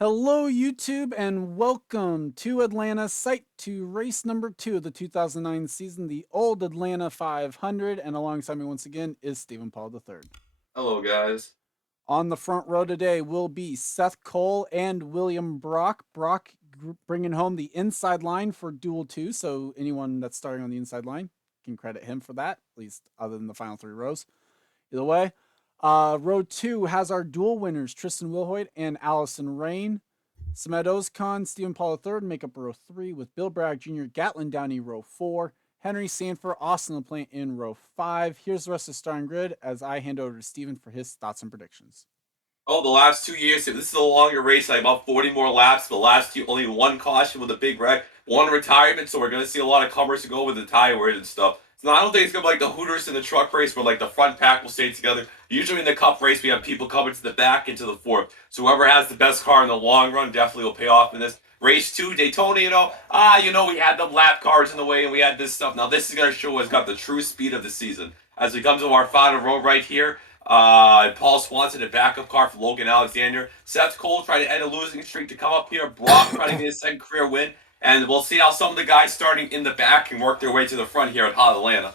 Hello, YouTube, and welcome to Atlanta, Site 2, race number 2 of the 2009 season, the Old Atlanta 500. And alongside me once again is Stephen Paul III. Hello, guys. On the front row today will be Seth Cole and William Brock. Brock bringing home the inside line for Duel 2, so anyone that's starting on the inside line can credit him for that, at least other than the final three rows. Either way, row 2 has our dual winners, Tristan Wilhoit and Allison Rain. Samed Ozkan, Stephen Paul III make up row 3 with Bill Bragg Jr., Gatlin Downey row 4, Henry Sanford, Austin LaPlante in row 5. Here's the rest of the starting grid as I hand over to Stephen for his thoughts and predictions. Oh, the last 2 years, this is a longer race, like about 40 more laps. The last two, only one caution with a big wreck, one retirement, so we're going to see a lot of comers to go with the tire wear and stuff. So I don't think it's going to be like the Hooters in the truck race where like the front pack will stay together. Usually in the cup race, we have people coming to the back into the fourth. So whoever has the best car in the long run definitely will pay off in this. Race 2, Daytona, we had the lap cars in the way and we had this stuff. Now this is going to show us got the true speed of the season. As we come to our final row right here, Paul Swanson, a backup car for Logan Alexander. Seth Cole trying to end a losing streak to come up here. Brock trying to get his second career win. And we'll see how some of the guys starting in the back can work their way to the front here at Hot Atlanta.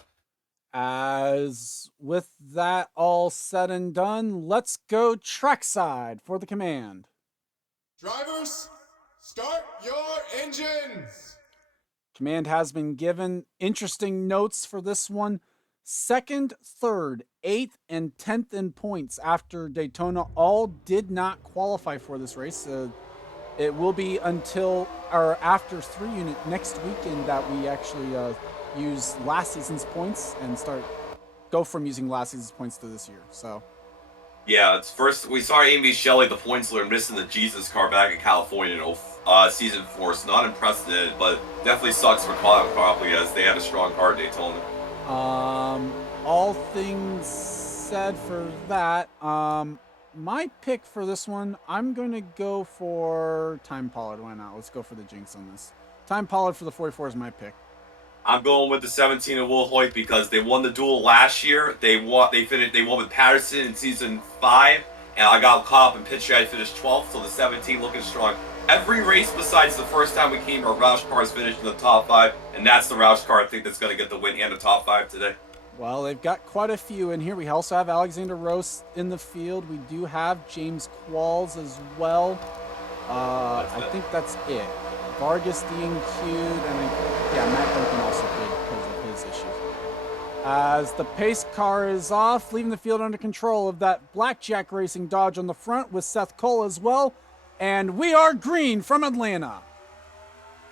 As with that all said and done, let's go trackside for the command. Drivers, start your engines! Command has been given. Interesting notes for this one. Second, third, eighth, and 10th in points after Daytona all did not qualify for this race. It will be until or after 3 unit next weekend that we actually use last season's points and go from using last season's points to this year. So yeah, it's first we saw Amy Shelley, the points leader, missing the Jesus car back in California in season 4. So not unprecedented, but definitely sucks for Colin Copley as they had a strong car at Daytona. All things said for that, my pick for this one, I'm going to go for Time Pollard. Why not? Let's go for the jinx on this. Time Pollard for the 44 is my pick. I'm going with the 17 of Will Hoyt because they won the duel last year. They won with Patterson in season 5, and I got caught up in pit strategy. I finished 12th, so the 17 looking strong. Every race besides the first time we came here, Roush cars finished in the top 5, and that's the Roush car I think that's going to get the win and the top 5 today. Well, they've got quite a few in here. We also have Alexander Rose in the field. We do have James Qualls as well. I think that's it. Vargas DNQ'd, and Matt Duncan also did because of his issues. As the pace car is off, leaving the field under control of that Blackjack Racing Dodge on the front with Seth Cole as well. And we are green from Atlanta.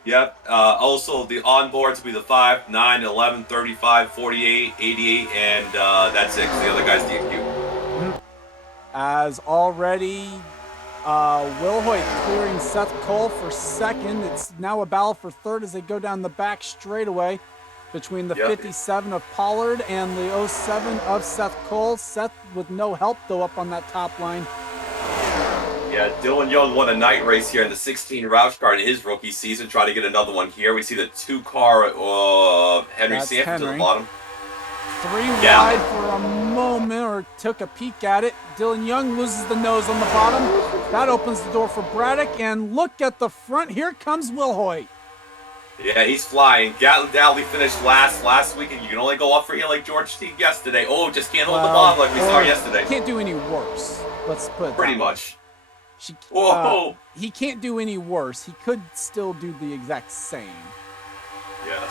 Yep. Also, the onboards will be the 5, 9, 11, 35, 48, 88, and that's it because the other guy's DQ. As already, Will Hoyt clearing Seth Cole for second. It's now a battle for third as they go down the back straightaway between the 57 of Pollard and the 07 of Seth Cole. Seth with no help, though, up on that top line. Yeah, Dylan Young won a night race here in the 16 Roush car in his rookie season. Try to get another one here. We see the 2-car Henry Sanford to the bottom. 3 wide for a moment, or took a peek at it. Dylan Young loses the nose on the bottom. That opens the door for Braddock, and look at the front. Here comes Will Hoyt. Yeah, he's flying. Gatlin Dowley finished last week, and you can only go up for here like George T yesterday. Oh, just can't hold the bomb like we saw yesterday. Can't do any worse. Let's put it pretty much. Whoa! He can't do any worse. He could still do the exact same. Yeah.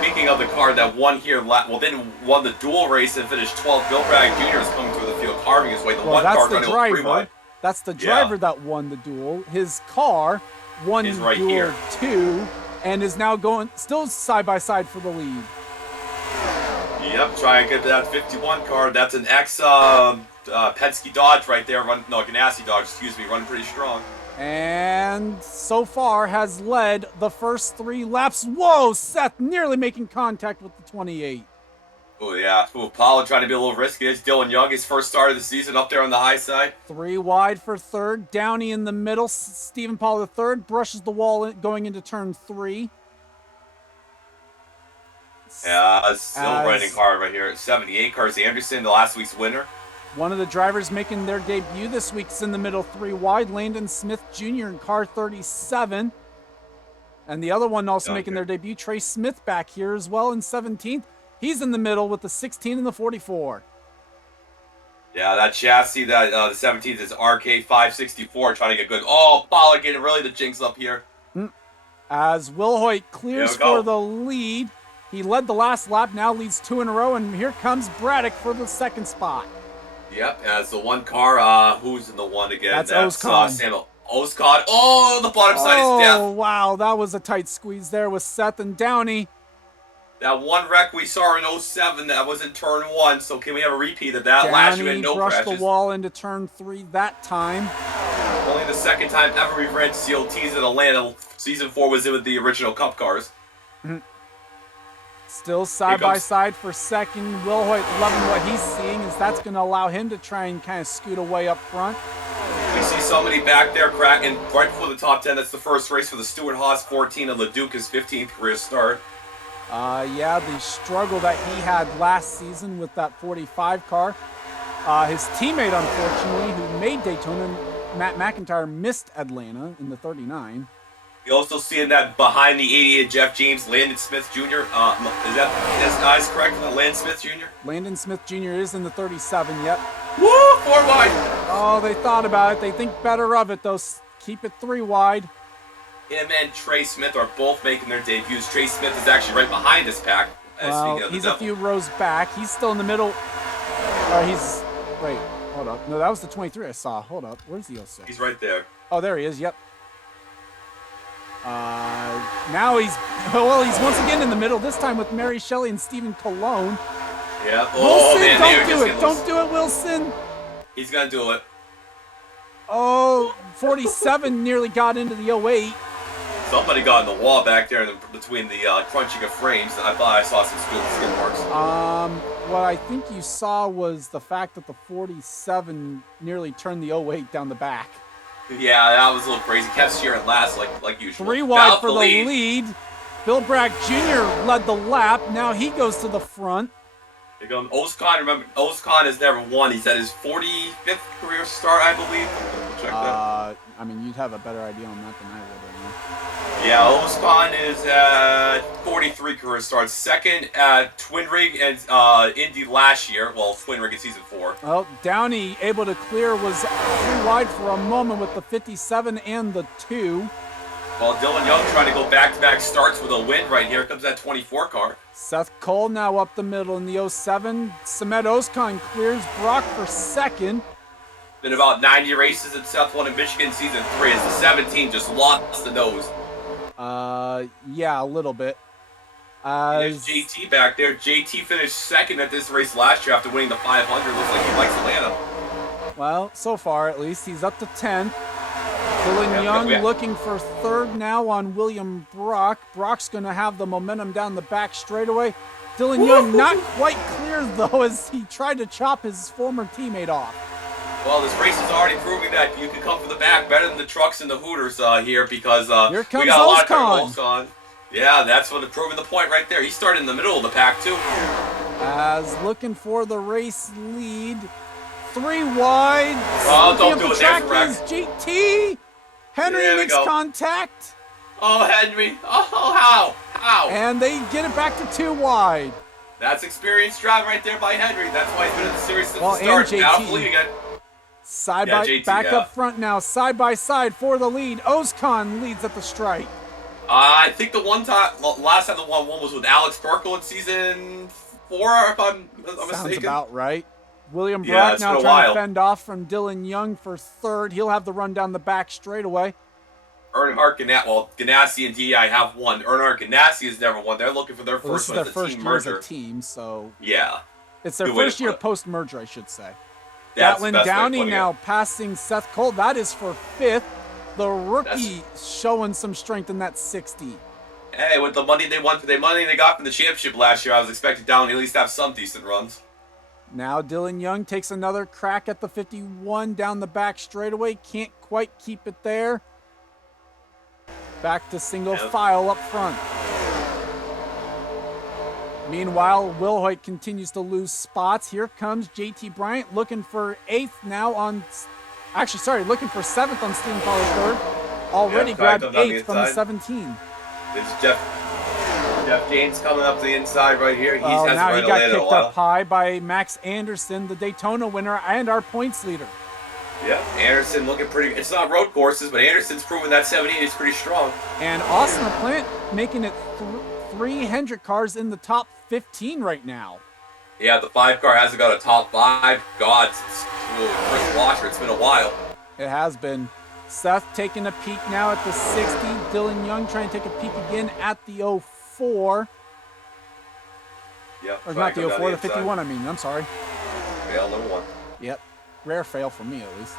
Speaking of the car that won here, then won the dual race and finished 12th. Bill Bragg Jr. is coming through the field, carving his way. That's the driver that won the duel. His car won duel 2 and is now going still side by side for the lead. Yep, try and get that 51 car. That's an ex Penske Dodge right there. Ganassi Dodge, running pretty strong. And so far has led the first 3 laps. Whoa, Seth nearly making contact with the 28. Oh, yeah. Apollo trying to be a little risky. It's Dylan Young, his first start of the season up there on the high side. 3 wide for third. Downey in the middle. Stephen Paul the third brushes the wall going into turn 3. Yeah, still running hard right here. 78 cars. Anderson, the last week's winner. One of the drivers making their debut this week is in the middle 3 wide, Landon Smith Jr. in car 37. And the other one also making their debut, Trey Smith, back here as well in 17th. He's in the middle with the 16 and the 44. Yeah, that chassis, that the 17th is RK564, trying to get good. Oh, Pollard getting really the jinx up here. As Will Hoyt clears for the lead. He led the last lap, now leads 2 in a row, and here comes Braddock for the second spot. Yep, as the one car, who's in the one again? That's Ozkan. Samuel Ozkan. Oh, the bottom side is death. Oh, wow, that was a tight squeeze there with Seth and Downey. That one wreck we saw in 07, that was in turn 1, so can we have a repeat of that? Downey Last year we had no brushed crashes. the wall into turn 3 that time. Only the second time ever we've ran COTs in Atlanta. Season 4 was in with the original Cup cars. Still side by side for second. Will Hoyt loving what he's seeing, as that's going to allow him to try and kind of scoot away up front. We see somebody back there cracking right before the top 10. That's the first race for the Stewart Haas 14 and LeDuc, his 15th career start. Yeah, the struggle that he had last season with that 45 car. His teammate, unfortunately, who made Daytona, Matt McIntyre, missed Atlanta in the 39. You also seeing that behind the 88 Jeff James, Landon Smith Jr. Is that eyes correct? Landon Smith Jr. Landon Smith Jr. is in the 37. Yep. Woo! 4 wide. Oh, they thought about it. They think better of it, though. Keep it 3 wide. Him and Trey Smith are both making their debuts. Trey Smith is actually right behind this pack. Well, he's a few rows back. He's still in the middle. Wait, hold up. No, that was the 23 I saw. Hold up. Where's the 06? He's right there. Oh, there he is. Yep. Now he's once again in the middle, this time with Mary Shelley and Stephen Colon. Yeah. Oh, Wilson, man, don't do it. Don't do it, Wilson. He's going to do it. Oh, 47 nearly got into the 08. Somebody got in the wall back there between the crunching of frames. I thought I saw some skin marks. What I think you saw was the fact that the 47 nearly turned the 08 down the back. Yeah, that was a little crazy. Kept steering last like usual. 3 wide for the lead. Bill Bragg Jr. led the lap. Now he goes to the front. They go Ozkan. Remember, Ozkan has never won. He's at his 45th career start, I believe. Check that. I mean, you'd have a better idea on that than I would. Yeah, Ozkan is at 43 career starts. Second at Twin Rig and Indy last year. Well, Twin Rig in season 4. Well, Downey able to clear, was 3 wide for a moment with the 57 and the 2. Well, Dylan Young trying to go back-to-back starts with a win right here. Comes that 24 car. Seth Cole now up the middle in the 07. Samet Ozkan clears Brock for second. Been about 90 races that Seth won in Michigan season 3 as the 17 just lost the nose. Yeah, a little bit. There's JT back there. JT finished second at this race last year after winning the 500. Looks like he likes Atlanta. Well, so far at least. He's up to 10th. Dylan Young looking for third now on William Brock. Brock's going to have the momentum down the back straightaway. Dylan Young not quite clear, though, as he tried to chop his former teammate off. Well, this race is already proving that you can come from the back better than the trucks and the Hooters here because here comes we got a lot Ozkan. of Ozkan. Yeah, that's what proving the point right there. He started in the middle of the pack, too. As looking for the race lead. 3 wide. Oh, don't do it. There's a wreck. JT. Henry makes contact. Oh, Henry. Oh, how? And they get it back to 2 wide. That's experienced drive right there by Henry. That's why he's been in the series since the and start. JT. Now lead again. Back up front now, side by side for the lead. Ozkan leads at the stripe. I think the last time the one was with Alex Burkle in season 4, if I'm mistaken. Sounds about right. William Brock now trying to fend off from Dylan Young for third. He'll have the run down the back straight away. Earnhardt Ganassi and DI have won. Earnhardt Ganassi has never won. They're looking for their first one as a team merger. This is their first year as a team, so... Yeah. It's their first year post-merger, I should say. That's Gatlin Downey now passing Seth Cole. That is for 5th. The rookie showing some strength in that 60. Hey, with the money they got from the championship last year, I was expecting Downey at least have some decent runs. Now Dylan Young takes another crack at the 51 down the back straightaway. Can't quite keep it there. Back to single file up front. Meanwhile, Will Hoyt continues to lose spots. Here comes JT Bryant looking for 8th now on... Actually, sorry, looking for 7th on Steven Pollard 3rd. Already grabbed 8th from the 17. It's Jeff James coming up to the inside right here. He Well, hasn't now he run got in a kicked while. up high by Max Anderson, the Daytona winner and our points leader. Yeah, Anderson looking pretty. It's not road courses, but Anderson's proven that 78 is pretty strong. And Austin LaPlante making it 3 Hendrick cars in the top 15 right now. Yeah, the 5 car hasn't got a top 5. God, since Chris Washer, it's been a while. It has been. Seth taking a peek now at the 60. Dylan Young trying to take a peek again at the 04. Yep. Or not the 04, the 51, I mean. I'm sorry. Fail number 1. Yep. Rare fail for me, at least.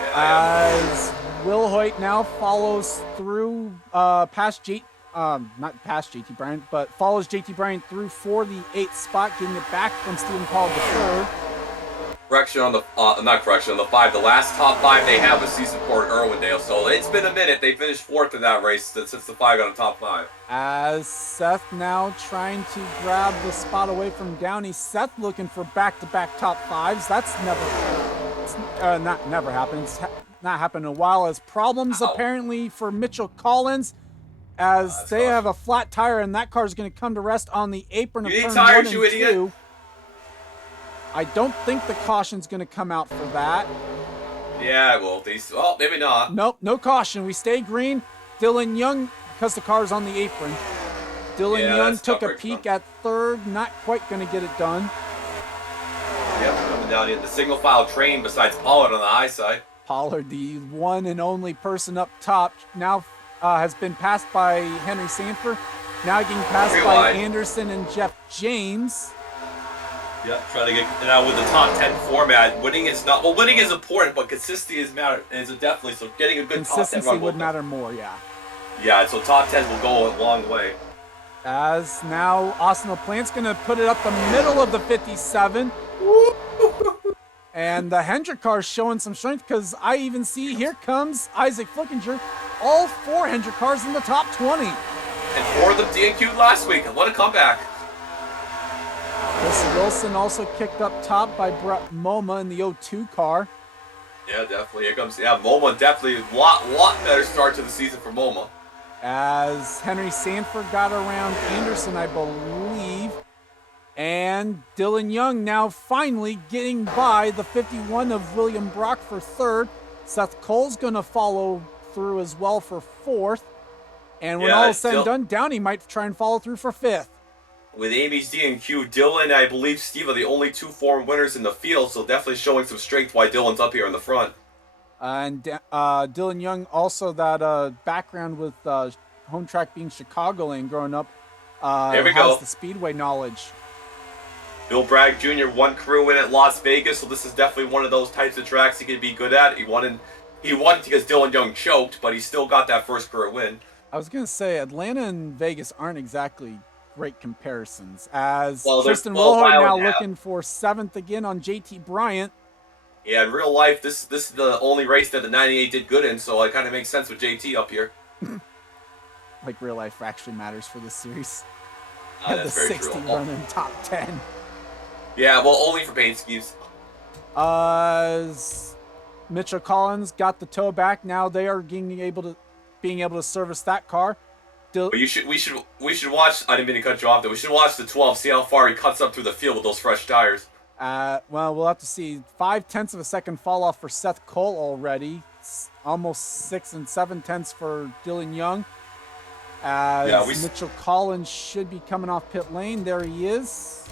Yeah, As Will Hoyt now follows through not past JT Bryant, but follows JT Bryant through for the 8th spot, getting it back from Stephen Paul III. Correction on the not correction on the 5. The last top 5 they have was Season 4 at Irwindale, so it's been a minute. They finished 4th in that race since the 5 got a top 5. As Seth now trying to grab the spot away from Downey. Seth looking for back-to-back top 5s. That's not never happened. It's not happened in a while. As problems apparently for Mitchell Collins, as they have a flat tire and that car is going to come to rest on the apron of turn 1 and 2. I don't think the caution's going to come out for that. Yeah, well, well, maybe not. Nope, no caution. We stay green. Dylan Young, because the car's on the apron. Dylan Young took a peek at 3rd, not quite going to get it done. Yep, coming down here. The single file train besides Pollard on the high side. Pollard, the one and only person up top, now has been passed by Henry Sanford. Now getting passed by Anderson and Jeff James. Yeah, trying to get now with the top 10 format. Winning is not winning is important, but consistency is definitely. So getting a good top 10 consistency would matter more, yeah. Yeah, so top 10s will go a long way. As now Austin LaPlante's going to put it up the middle of the 57. And the Hendrick car is showing some strength because I even see here comes Isaac Flickinger. All 4 Hendrick cars in the top 20. And 4 of them DNQ'd last week. What a comeback. Chris Wilson also kicked up top by Brett Moma in the 02 car. Yeah, definitely. Here comes, Moma definitely a lot better start to the season for Moma. As Henry Sanford got around Anderson, I believe. And Dylan Young now finally getting by the 51 of William Brock for 3rd. Seth Cole's going to follow through as well for 4th. And when all is said and done, Downey might try and follow through for 5th. With Amy's DNQ, Dylan, I believe Steve are the only 2 form winners in the field, so definitely showing some strength why Dylan's up here in the front. And Dylan Young also that background with home track being Chicagoland growing up has the speedway knowledge. Bill Bragg Jr. won career win at Las Vegas, so this is definitely one of those types of tracks he could be good at. He won because Dylan Young choked, but he still got that first career win. I was going to say, Atlanta and Vegas aren't exactly great comparisons. As Tristan Will Hoyt now looking for 7th again on JT Bryant. Yeah, in real life, this is the only race that the 98 did good in, so it kind of makes sense with JT up here. Like real life actually matters for this series. That's the 60 running top 10. Yeah, well, only for paint schemes. Mitchell Collins got the tow back. Now they are being able to service that car. But we should watch. I didn't mean to cut you off. Though we should watch the 12. See how far he cuts up through the field with those fresh tires. Well, we'll have to see. 0.5 of a second fall off for Seth Cole already. It's almost 6 7/10 for Dylan Young. Mitchell Collins should be coming off pit lane. There he is.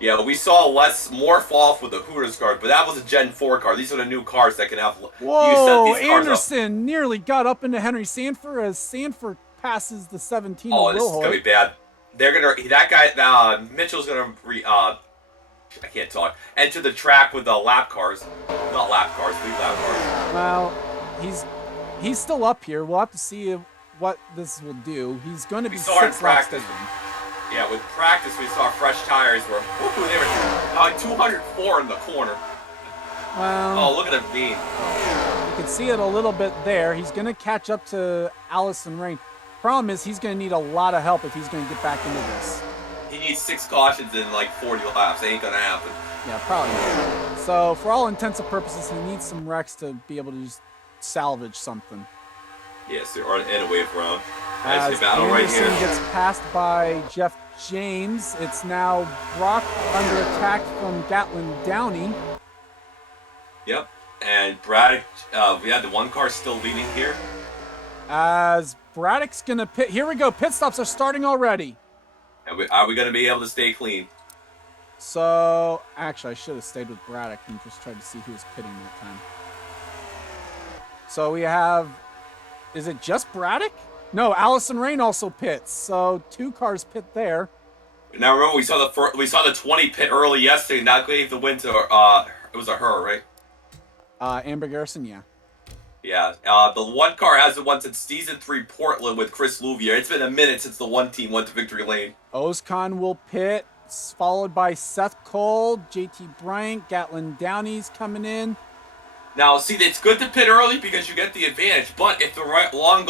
Yeah, we saw more fall off with the Hooters car, but that was a Gen 4 car. These are the new cars that can have. Whoa! Anderson nearly got up into Henry Sanford as Sanford passes the 17. Oh, this is gonna be bad. Mitchell's gonna I can't talk. Enter the track with the lap cars, not lap cars, lead lap cars. Well, he's still up here. We'll have to see what this will do. He's going to be 6 laps down. Yeah, with practice we saw fresh tires were they were 204 in the corner. Well, look at him being. You can see it a little bit there. He's going to catch up to Allison Rain. Problem is he's going to need a lot of help if he's going to get back into this. he needs 6 cautions in like 40 laps. It ain't gonna happen. Yeah, probably not. So for all intents and purposes, he needs some wrecks to be able to just salvage something. Yes, or an away from. As Nice battle right Anderson here. gets passed by Jeff James, it's now Brock under attack from Gatlin Downey. Yep. And Braddock, we had the one car still leading here. As Braddock's gonna pit. Here we go. Pit stops are starting already. And are we going to be able to stay clean? So, actually, I should have stayed with Braddock and just tried to see who was pitting that time. So we have, is it just Braddock? No, Allison Rain also pits. So 2 cars pit there. Now remember, we saw the 20 pit early yesterday, and that gave the win to it was a her, right? Amber Garrison, yeah. Yeah. The one car hasn't won since season 3 Portland with Chris Louvier. It's been a minute since the one team went to victory lane. Ozcon will pit, followed by Seth Cole, JT Bryant, Gatlin Downey's coming in. Now, see, it's good to pit early because you get the advantage, but if the run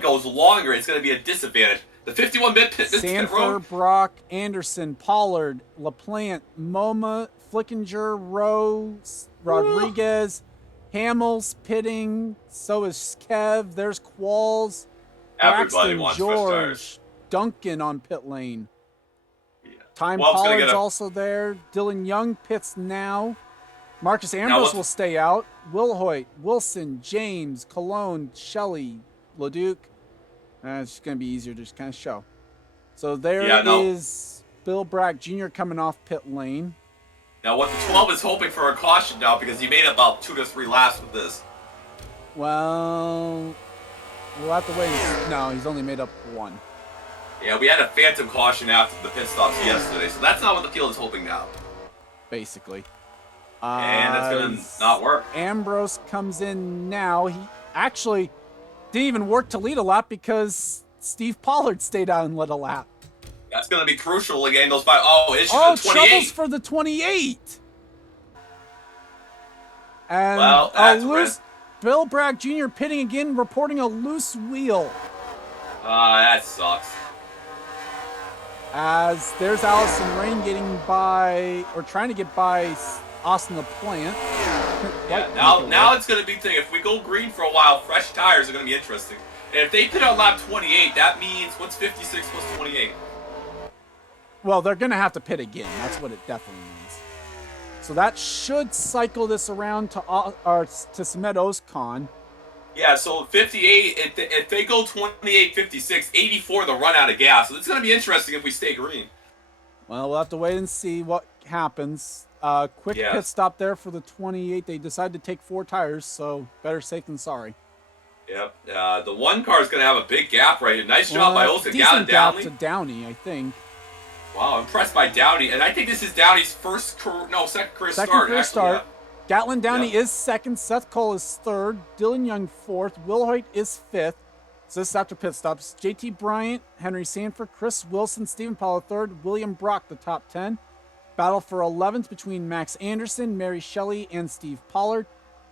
goes longer, it's going to be a disadvantage. The 51-minute pit Sanford, road. Brock, Anderson, Pollard, LaPlante, MoMA, Flickinger, Rose, Rodriguez, Hamels pitting. So is Kev. There's Qualls, Everybody Braxton, wants fresh tires. George, Duncan on pit lane. Yeah. Time Well, Pollard's also there. Dylan Young pits now. Marcus Ambrose will stay out. Will Hoyt, Wilson, James, Cologne, Shelley, Leduc. It's just going to be easier to just kind of show. So there is Bill Bragg Jr. coming off pit lane. Now, what the 12 is hoping for a caution now because he made about 2 to 3 laps with this. Well, we'll have to wait. No, he's only made up 1. Yeah, we had a phantom caution after the pit stops yesterday, so that's not what the field is hoping now. Basically. And that's going to not work. Ambrose comes in now. He actually didn't even work to lead a lap because Steve Pollard stayed out and led a lap. That's going to be crucial again. Those 5. Oh, it's just the 28. Troubles for the 28. And well, that's Bill Bragg Jr. pitting again, reporting a loose wheel. That sucks. As there's Allison Rain getting by, or trying to get by Austin LaPlante. Yeah, now it's going to be thing. If we go green for a while, fresh tires are going to be interesting. And if they pit on lap 28, that means what's 56 plus 28? Well, they're going to have to pit again. That's what it definitely means. So that should cycle this around to Samet Ozcan. Yeah, so 58, if they go 28, 56, 84, they'll run out of gas. So it's going to be interesting if we stay green. Well, we'll have to wait and see what happens. Quick pit stop there for the 28. They decided to take 4 tires, so better safe than sorry. Yep. The one car is going to have a big gap right here. Nice job by Olsen. Decent gap to Downey, I think. Wow, impressed by Downey. And I think this is Downey's second career start. Yeah. Gatlin Downey is second. Seth Cole is third. Dylan Young fourth. Will Hoyt is fifth. So this is after pit stops. JT Bryant, Henry Sanford, Chris Wilson, Stephen Pollard third. William Brock, the top 10. Battle for 11th between Max Anderson, Mary Shelley, and Steve Pollard.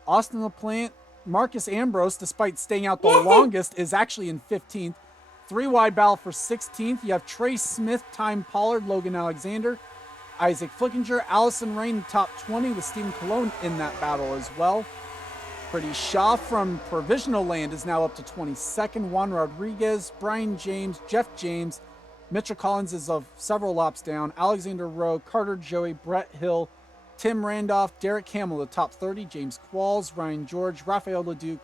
Austin LaPlante, Marcus Ambrose, despite staying out the longest, is actually in 15th. 3-wide battle for 16th. You have Trey Smith, Time Pollard, Logan Alexander, Isaac Flickinger, Allison Rain, top 20 with Stephen Cologne in that battle as well. Freddie Shaw from Provisional Land is now up to 22nd. Juan Rodriguez, Brian James, Jeff James, Mitchell Collins is of several laps down. Alexander Rowe, Carter Joey, Brett Hill, Tim Randolph, Derek Hamill, the top 30. James Qualls, Ryan George, Rafael Leduc,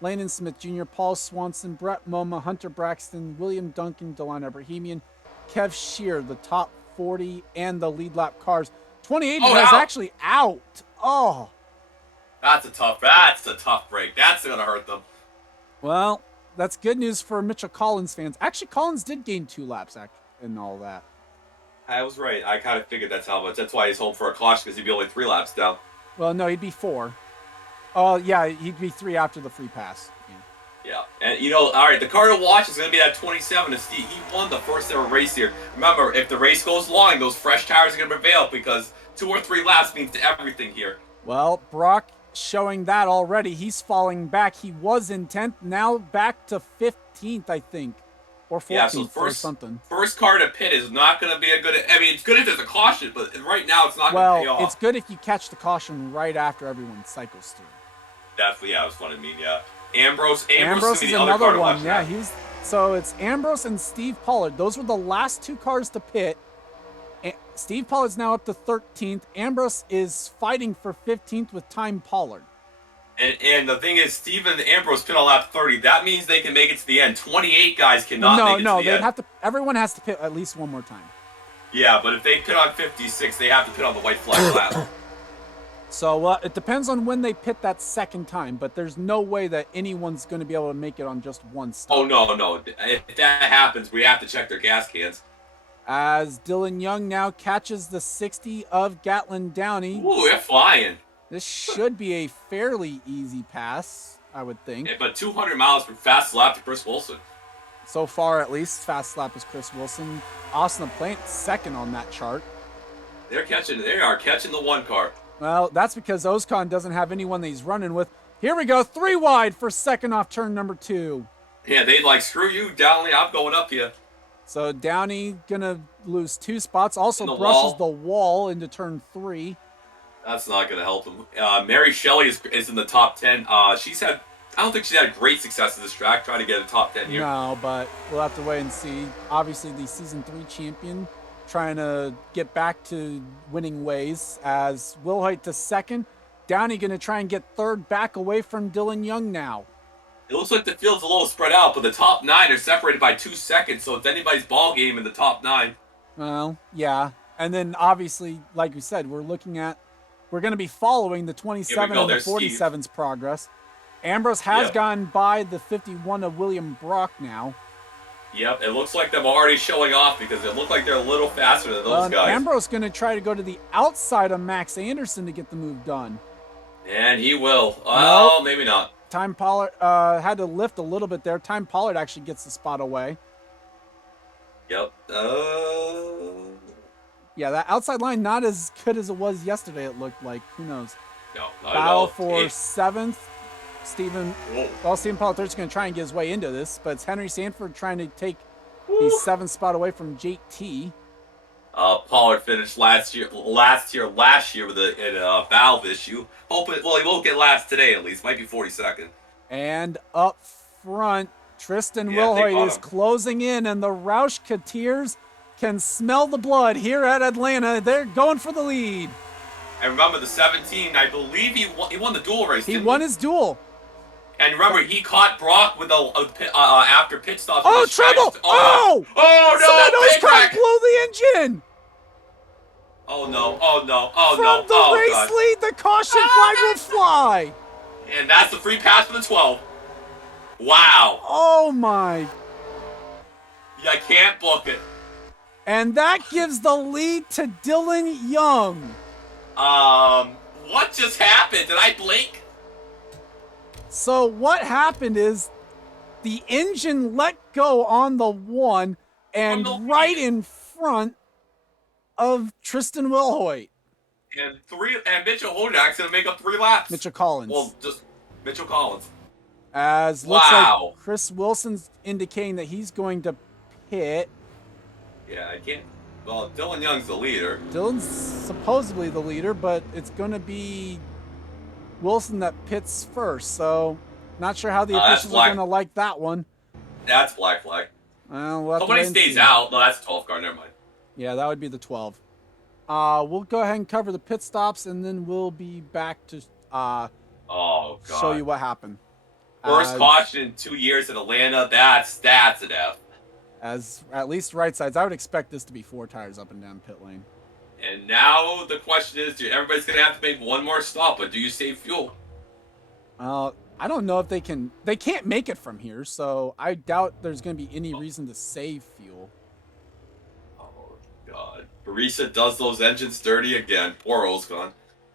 Landon Smith Jr., Paul Swanson, Brett Moma, Hunter Braxton, William Duncan, Delon Abrahamian, Kev Shear, the top 40, and the lead lap cars. 28 is actually out. Oh. That's a tough break. That's going to hurt them. Well, that's good news for Mitchell Collins fans. Actually, Collins did gain 2 laps and all that. I was right. I kind of figured that's how much. That's why he's home for a caution, because he'd be only 3 laps down. Well, no, he'd be 4. Oh, yeah, he'd be 3 after the free pass. Yeah. And, all right, the car to watch is going to be that 27 to Steve. He won the first ever race here. Remember, if the race goes long, those fresh tires are going to prevail, because 2 or 3 laps means everything here. Well, Brock showing that already. He's falling back. He was in 10th, now back to 15th, I think. or Yeah, so 14th or something. first car to pit is not going to be a good. I mean, it's good if there's a caution, but right now it's not going to pay Well, off. it's good if you catch the caution right after everyone cycles through. Definitely, yeah, it was fun to mean, yeah. Ambrose Ambrose is is the other car another to one. watch. Yeah, so it's Ambrose and Steve Pollard. Those were the last two cars to pit. Steve Pollard's now up to 13th. Ambrose is fighting for 15th with Time Pollard. And the thing is, Steven and Ambrose pit on lap 30. That means they can make it to the end. 28 guys cannot make it to the end. No, have to. Everyone has to pit at least one more time. Yeah, but if they pit on 56, they have to pit on the white flag lap. So it depends on when they pit that second time, but there's no way that anyone's going to be able to make it on just one stop. Oh, no. If that happens, we have to check their gas cans. As Dylan Young now catches the 60 of Gatlin Downey. Ooh, they're flying. This should be a fairly easy pass, I would think. Yeah, but 200 miles per fast lap to Chris Wilson. So far, at least, fast lap is Chris Wilson. Austin LaPlante second on that chart. They are catching the one car. Well, that's because Ozcon doesn't have anyone that he's running with. Here we go, 3 wide for second off turn number 2. Yeah, they like, screw you, Downey, I'm going up here. So Downey gonna lose 2 spots. Also brushes the wall into turn 3. That's not going to help him. Mary Shelley is in the top 10. I don't think she's had a great success at this track, trying to get a top 10 here. No, but we'll have to wait and see. Obviously, the Season 3 champion trying to get back to winning ways as Wilhoit to second. Downey going to try and get third, back away from Dylan Young now. It looks like the field's a little spread out, but the top 9 are separated by 2 seconds, so it's anybody's ball game in the top 9. Well, yeah. And then, obviously, like we said, we're going to be following the 27 and the 47's progress. Ambrose has gone by the 51 of William Brock now. Yep, it looks like them already showing off because it looked like they're a little faster than those guys. Ambrose going to try to go to the outside of Max Anderson to get the move done. And he will. Oh, nope. Maybe not. Time Pollard had to lift a little bit there. Time Pollard actually gets the spot away. Yep. Yeah, that outside line not as good as it was yesterday, it looked like. Who knows? No, not Battle at all. for 7th. Stephen Pollard is going to try and get his way into this, but it's Henry Sanford trying to take the 7th spot away from JT. Pollard finished last year with a valve issue. He won't get last today at least. Might be 42nd. And up front, Tristan Wilhoit is closing in, and the Roush-Cotiers can smell the blood here at Atlanta. They're going for the lead. I remember the 17. I believe he won the duel race. He won his duel. And remember, he caught Brock with after pit stops. Oh, trouble! Oh no! Car blew the engine. Oh no! Oh no! Oh no! From the race lead, the caution flag will fly. And that's the free pass for the 12. Wow! Oh my! I can't book it. And that gives the lead to Dylan Young. What just happened? Did I blink? So what happened is the engine let go on the 1 and right in front of Tristan Wilhoit. And Mitchell Hodak's gonna make up 3 laps. Mitchell Collins. Well, just Mitchell Collins. As looks like Chris Wilson's indicating that he's going to pit. Yeah, I can't. Well, Dylan Young's the leader. Dylan's supposedly the leader, but it's going to be Wilson that pits first. So, not sure how the officials are going to like that one. That's black flag. We'll somebody stays out. No, that's 12 car. Never mind. Yeah, that would be the 12. We'll go ahead and cover the pit stops, and then we'll be back to show you what happened. First caution in 2 years in Atlanta. That's an F. As at least right sides, I would expect this to be 4 tires up and down pit lane. And now the question is, everybody's going to have to make one more stop, but do you save fuel? I don't know if they can. They can't make it from here, so I doubt there's going to be any reason to save fuel. Oh, God. Barisa does those engines dirty again. Poor Ozcon.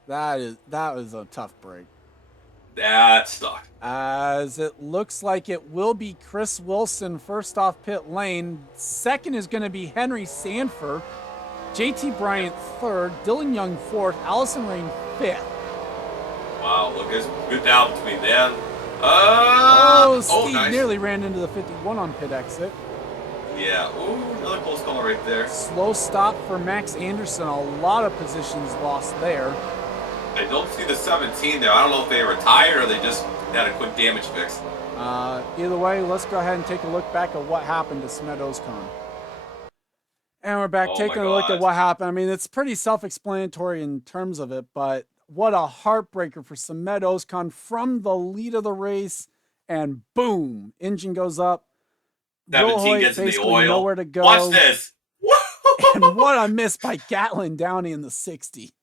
That was a tough break. That sucked. As it looks like it will be Chris Wilson first off pit lane. Second is going to be Henry Sanford. JT Bryant third. Dylan Young fourth. Allison Rain fifth. Wow, look, there's a good battle between them. Steve nice. nearly ran into the 51 on pit exit. Yeah. Ooh, another close call right there. Slow stop for Max Anderson. A lot of positions lost there. I don't see the 17 there. I don't know if they retired or they just had a quick damage fix. Either way, let's go ahead and take a look back at what happened to Smed Ozcon. And we're back Oh taking my a look at God. what happened. I mean, it's pretty self-explanatory in terms of it, but what a heartbreaker for Smed Ozcon from the lead of the race. And boom, engine goes up. 17 Wilhoit gets in the basically oil. nowhere to go. Watch this. And what a miss by Gatlin Downey in the 60.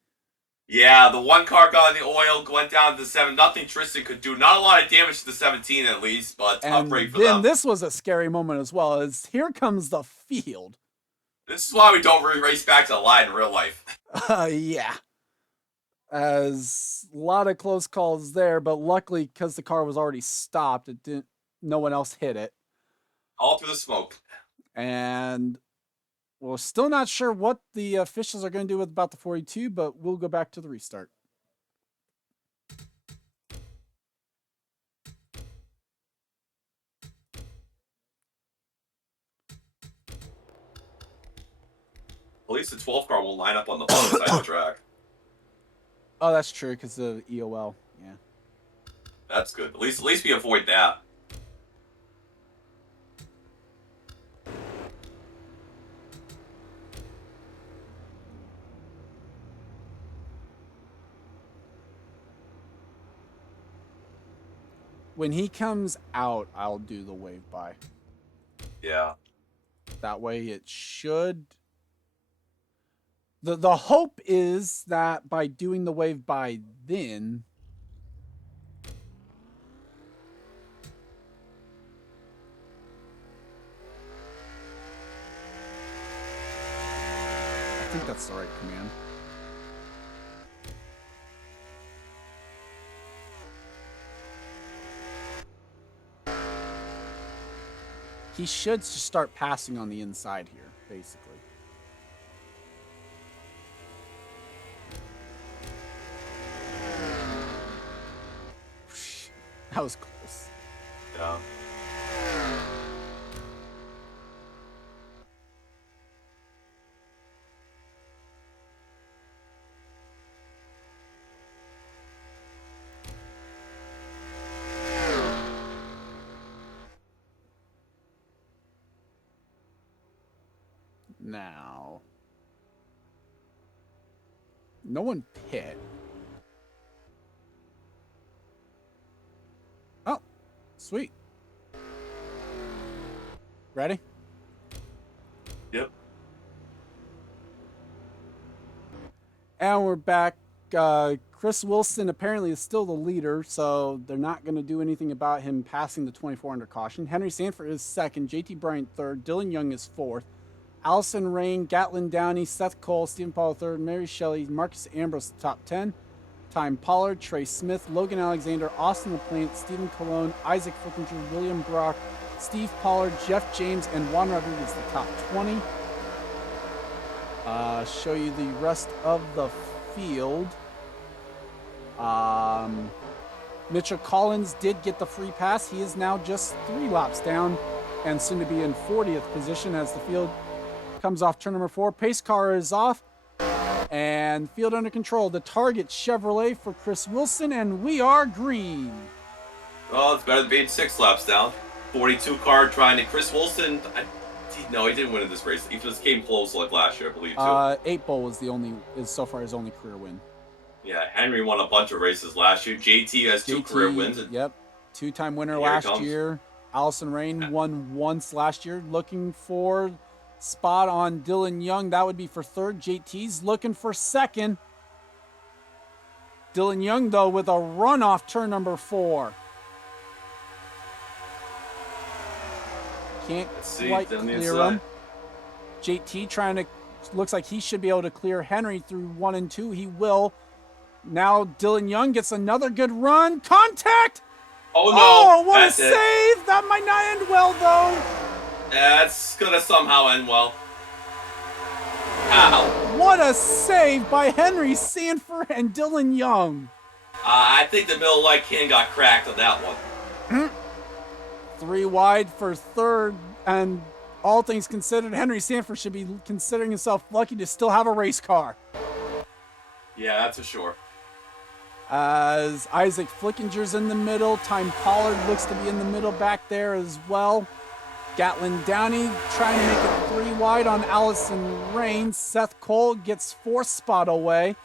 Yeah, the one car got in the oil, went down to the 7. Nothing Tristan could do. Not a lot of damage to the 17 at least, but tough break for them. And then this was a scary moment as well, as here comes the field. This is why we don't race back to the line in real life. Yeah. As a lot of close calls there, but luckily because the car was already stopped, it didn't. No one else hit it. All through the smoke. And we're still not sure what the officials are going to do about the 42, but we'll go back to the restart. At least the 12 car won't line up on the other side of the track. Oh, that's true because of EOL. Yeah. That's good. At least we avoid that. When he comes out, I'll do the wave by. Yeah. That way it should. The hope is that by doing the wave by then, I think that's the right command. He should just start passing on the inside here, basically. That was close. Yeah. Now, no one pit. Oh, sweet. Ready? Yep. And we're back. Chris Wilson apparently is still the leader, so they're not going to do anything about him passing the 24 under caution. Henry Sanford is second, JT Bryant third, Dylan Young is fourth, Allison Rain, Gatlin Downey, Seth Cole, Stephen Paul third, Mary Shelley, Marcus Ambrose top 10, Time Pollard, Trey Smith, Logan Alexander, Austin LaPlante, Stephen Colon, Isaac Flickinger, William Brock, Steve Pollard, Jeff James, and Juan Rodriguez the top 20. Show you the rest of the field. Mitchell Collins did get the free pass. He is now just 3 laps down and soon to be in 40th position as the field comes off turn number 4. Pace car is off and field under control. The target Chevrolet for Chris Wilson, and we are green. Well, it's better than being 6 laps down. 42 car trying to Chris Wilson. No, he didn't win in this race. He just came close like last year, I believe, too. 8 Bowl was is so far his only career win. Yeah, Henry won a bunch of races last year. JT has 2 career wins. Yep, 2-time winner last year. Allison Rain won once last year. Looking for spot on Dylan Young. That would be for third. JT's looking for second. Dylan Young, though, with a run off turn number 4. Can't quite clear him. JT trying to, looks like he should be able to clear Henry through 1 and 2. He will. Now Dylan Young gets another good run. Contact! Oh, no. Oh, what That's a save! That might not end well, though. That's going to somehow end well. Ow. What a save by Henry Sanford and Dylan Young. I think the middle light can got cracked on that one. 3 wide for third, and all things considered, Henry Sanford should be considering himself lucky to still have a race car. Yeah, that's for sure. As Isaac Flickinger's in the middle, Time Pollard looks to be in the middle back there as well. Gatlin Downey trying to make it 3 wide on Allison Rain. Seth Cole gets 4th spot away.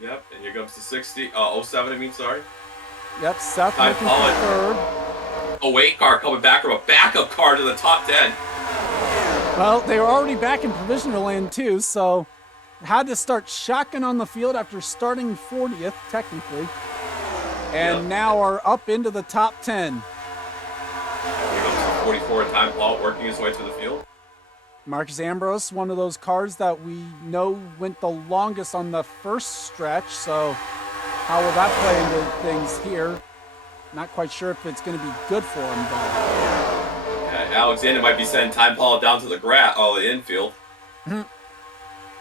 Yep, and here comes the 07, I mean, sorry. Yep, Seth Time looking Pollard. for 3rd. A weight car coming back from a backup car to the top 10. Well, they were already back in provisional land too, so had to start shotgun on the field after starting 40th, technically. And now are up into the top 10. Here comes the 44 Time Pollard working his way through the field. Marcus Ambrose, one of those cars that we know went the longest on the first stretch, so how will that play into things here? Not quite sure if it's going to be good for him, though. Alexander might be sending Time Pollard down to the infield.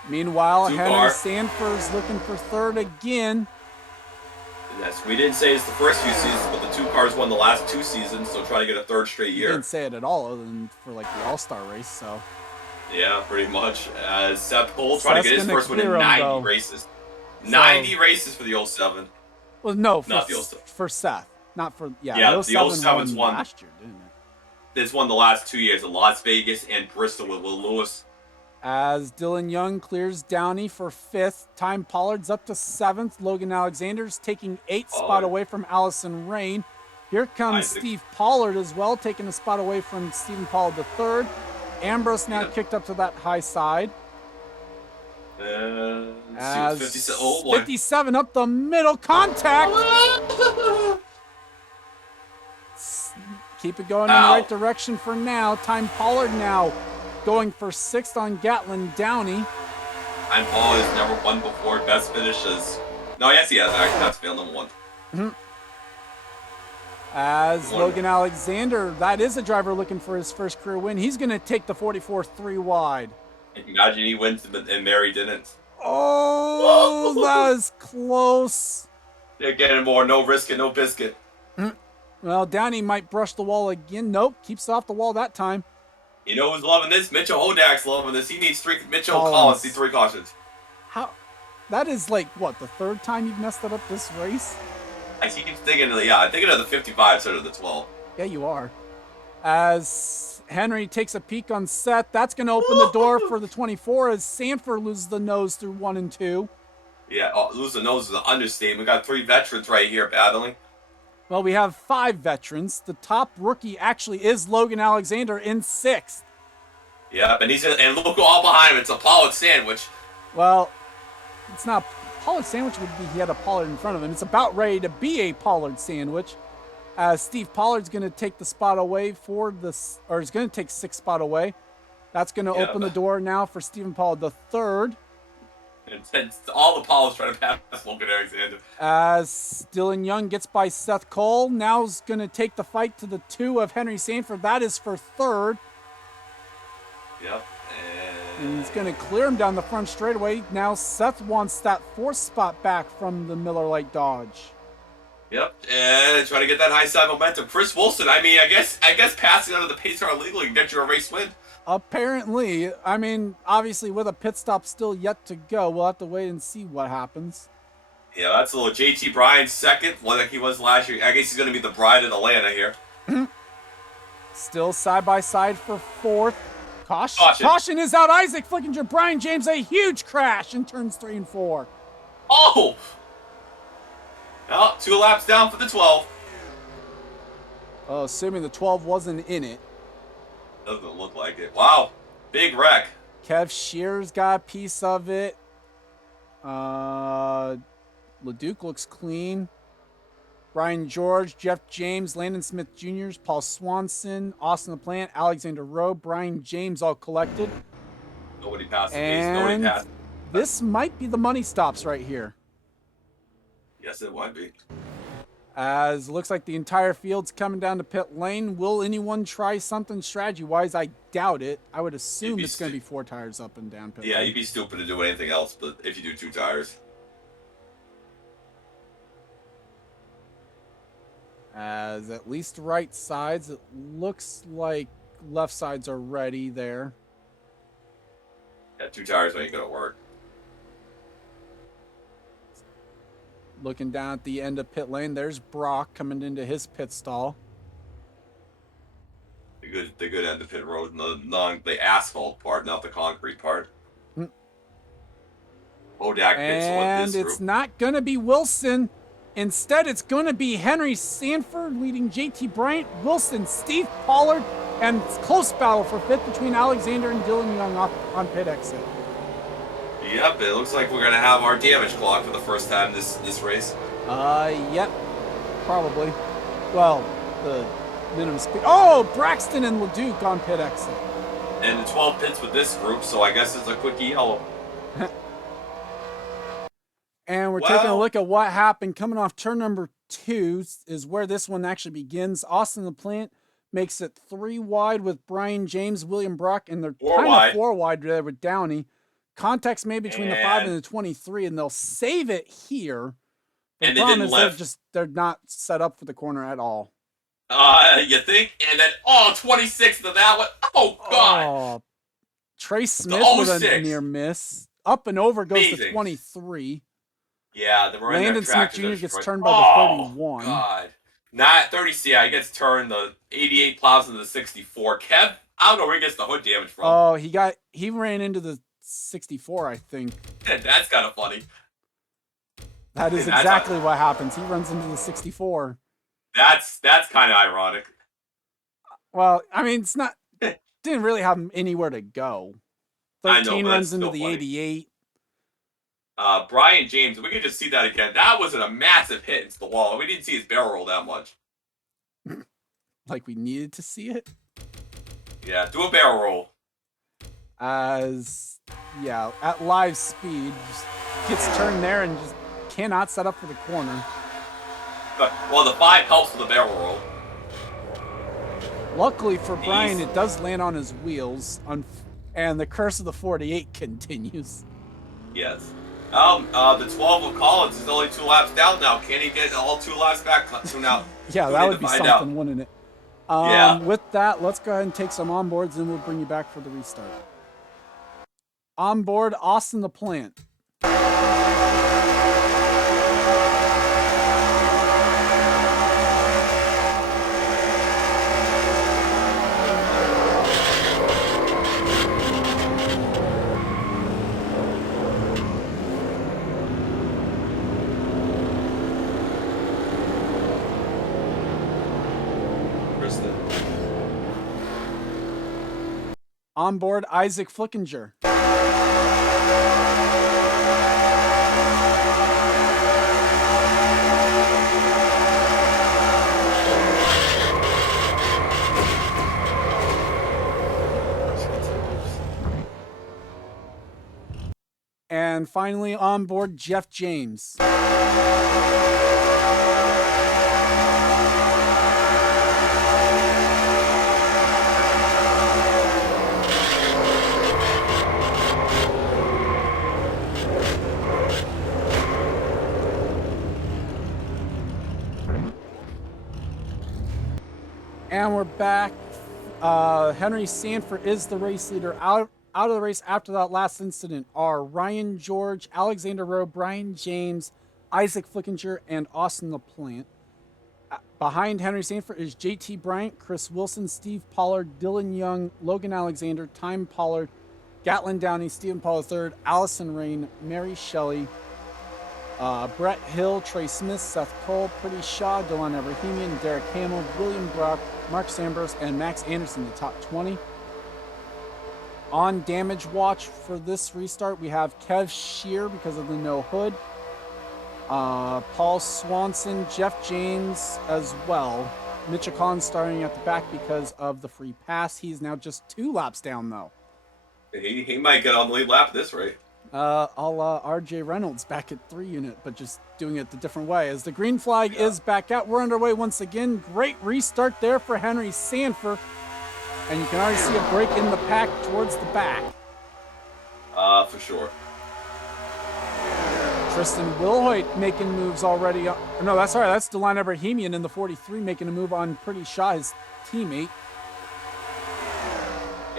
Meanwhile, Two Henry car. Sanford's looking for 3rd again. Yes, we didn't say it's the first few seasons, but the 2 cars won the last 2 seasons, so trying to get a 3rd straight year. Didn't say it at all, other than for like the All-Star race, so. Yeah, pretty much. Seth Cole trying to Seth's get his gonna first win in clear 'em, 90 though. races. 90 races for the 07. Well, no, Not the 07. for Seth. Not for, Yeah, the the 07's won. last year, didn't it? This won the last 2 years in Las Vegas and Bristol with Will Lewis. As Dylan Young clears Downey for 5th. Time Pollard's up to 7th. Logan Alexander's taking 8th spot away from Allison Rain. Here comes Steve Pollard as well, taking a spot away from Stephen Pollard the 3rd. Ambrose now kicked up to that high side. As 57, oh boy. 57 up the middle, contact! Keep it going in the right direction for now. Time Pollard now going for 6th on Gatlin Downey. Time Pollard has never won before. Best finishes. No, yes, he has. Actually, that's failed number 1. As Logan Alexander, that is a driver looking for his first career win. He's going to take the 44 3 wide. Imagine he wins and Mary didn't. Oh, that was close. They're getting more. No risk it, no biscuit. Well, Downey might brush the wall again. Nope, keeps off the wall that time. You know who's loving this? Mitchell Hodak's loving this. He needs 3. Mitchell Collins needs 3 cautions. How? That is like, what, the 3rd time you've messed it up this race? I keep thinking, I'm thinking of the 55 instead of the 12. Yeah, you are. As Henry takes a peek on Seth, that's going to open the door for the 24 as Sanford loses the nose through 1 and 2. Yeah, lose the nose is an understatement. We got 3 veterans right here battling. Well, we have 5 veterans. The top rookie actually is Logan Alexander in 6th. Yeah, and look all behind him. It's a Pollard sandwich. Well, it's not Pollard sandwich. Would be he had a Pollard in front of him. It's about ready to be a Pollard sandwich. As Steve Pollard's going to take the spot away for this, or is going to take 6th spot away. That's going to open the door now for Stephen Pollard the 3rd. And all the Pollards trying to pass Logan Alexander. As Dylan Young gets by Seth Cole, now's going to take the fight to the 2 of Henry Sanford. That is for 3rd. Yep. And he's going to clear him down the front straightaway. Now Seth wants that 4th spot back from the Miller Lite Dodge. Yep. And trying to get that high side momentum. Chris Wilson, I guess passing under the pace car legally can get you a race win. Apparently. I mean, obviously with a pit stop still yet to go, we'll have to wait and see what happens. Yeah, that's a little JT Bryan 2nd, like he was last year. I guess he's going to be the bride of Atlanta here. Still side by side for 4th. Caution is out. Isaac Flickinger, Brian James, a huge crash in turns 3 and 4. Oh! Well, 2 laps down for the 12. Oh, assuming the 12 wasn't in it. Doesn't look like it. Wow. Big wreck. Kev Shearer's got a piece of it. LeDuc looks clean. Brian George, Jeff James, Landon Smith Jr., Paul Swanson, Austin LaPlante, Alexander Rowe, Brian James all collected. Nobody passed the pace. And Nobody passed. this might be the money stops right here. Yes, it might be. As it looks like the entire field's coming down to pit lane. Will anyone try something strategy-wise? I doubt it. I would assume it's going to be 4 tires up and down pit lane. Yeah, you'd be stupid to do anything else, but if you do 2 tires. As at least right sides, it looks like left sides are ready there. Yeah, 2 tires ain't gonna work. Looking down at the end of pit lane, there's Brock coming into his pit stall. The good end of pit road, the asphalt part, not the concrete part. Bodak pits will let And this it's through. not going to be Wilson. Instead, it's going to be Henry Sanford leading JT Bryant, Wilson, Steve Pollard, and close battle for fifth between Alexander and Dylan Young on pit exit. Yep, it looks like we're gonna have our damage clock for the first time this race. Yep, probably. Well, the minimum speed. Oh, Braxton and LeDuc on pit exit. And the 12 pits with this group, so I guess it's a quickie yellow. And we're taking a look at what happened coming off turn number 2 is where this one actually begins. Austin LaPlante makes it 3 wide with Brian James, William Brock, and they're kind of 4 wide there with Downey. Contact's made between the 5 and the 23, and they'll save it here. And the problem is they're not set up for the corner at all. You think? And then 26 to that one. Oh God. Oh, Trey Smith with a near miss. Up and over goes to 23. Yeah, the Landon Smith Jr. gets turned by the 31. God. Not 30. Yeah, he gets turned. The 88 plows into the 64. Kev, I don't know where he gets the hood damage from. Oh, he ran into the 64, I think. That's kind of funny. That is exactly what happens. He runs into the 64. That's kind of ironic. Well, I mean, it's not. Didn't really have him anywhere to go. 13 runs into the 88. Brian James, we can just see that again. That wasn't a massive hit into the wall. We didn't see his barrel roll that much. Like we needed to see it? Yeah, do a barrel roll. At live speed, just gets turned there and just cannot set up for the corner. Well, the 5 helps with the barrel roll. Luckily for Brian, it does land on his wheels, and the curse of the 48 continues. Yes. The 12 of Collins is only 2 laps down now. Can he get all 2 laps back soon out? Yeah, that would be something, wouldn't it? Yeah. With that, let's go ahead and take some onboards, and we'll bring you back for the restart. Onboard, Austin LaPlante. Onboard, Isaac Flickinger. And finally, onboard, Jeff James. And we're back. Henry Sanford is the race leader. Out of the race after that last incident are Ryan George, Alexander Rowe, Brian James, Isaac Flickinger, and Austin LaPlante. Behind Henry Sanford is JT Bryant, Chris Wilson, Steve Pollard, Dylan Young, Logan Alexander, Time Pollard, Gatlin Downey, Stephen Paul III, Allison Rain, Mary Shelley, Brett Hill, Trey Smith, Seth Cole, Pretty Shaw, Dylan Everhemian, Derek Hamill, William Brock, Mark Sambros, and Max Anderson, the top 20. On damage watch for this restart, we have Kev Shear because of the no hood. Paul Swanson, Jeff James as well. Michikon starting at the back because of the free pass. He's now just 2 laps down, though. He might get on the lead lap this rate. RJ Reynolds back at 3 unit, but just doing it the different way. As the green flag is back out, we're underway once again. Great restart there for Henry Sanford. And you can already see a break in the pack towards the back. For sure. Tristan Wilhoit making moves already. No, that's all right. That's Delon Everhemian in the 43 making a move on Pretty Shaw, his teammate.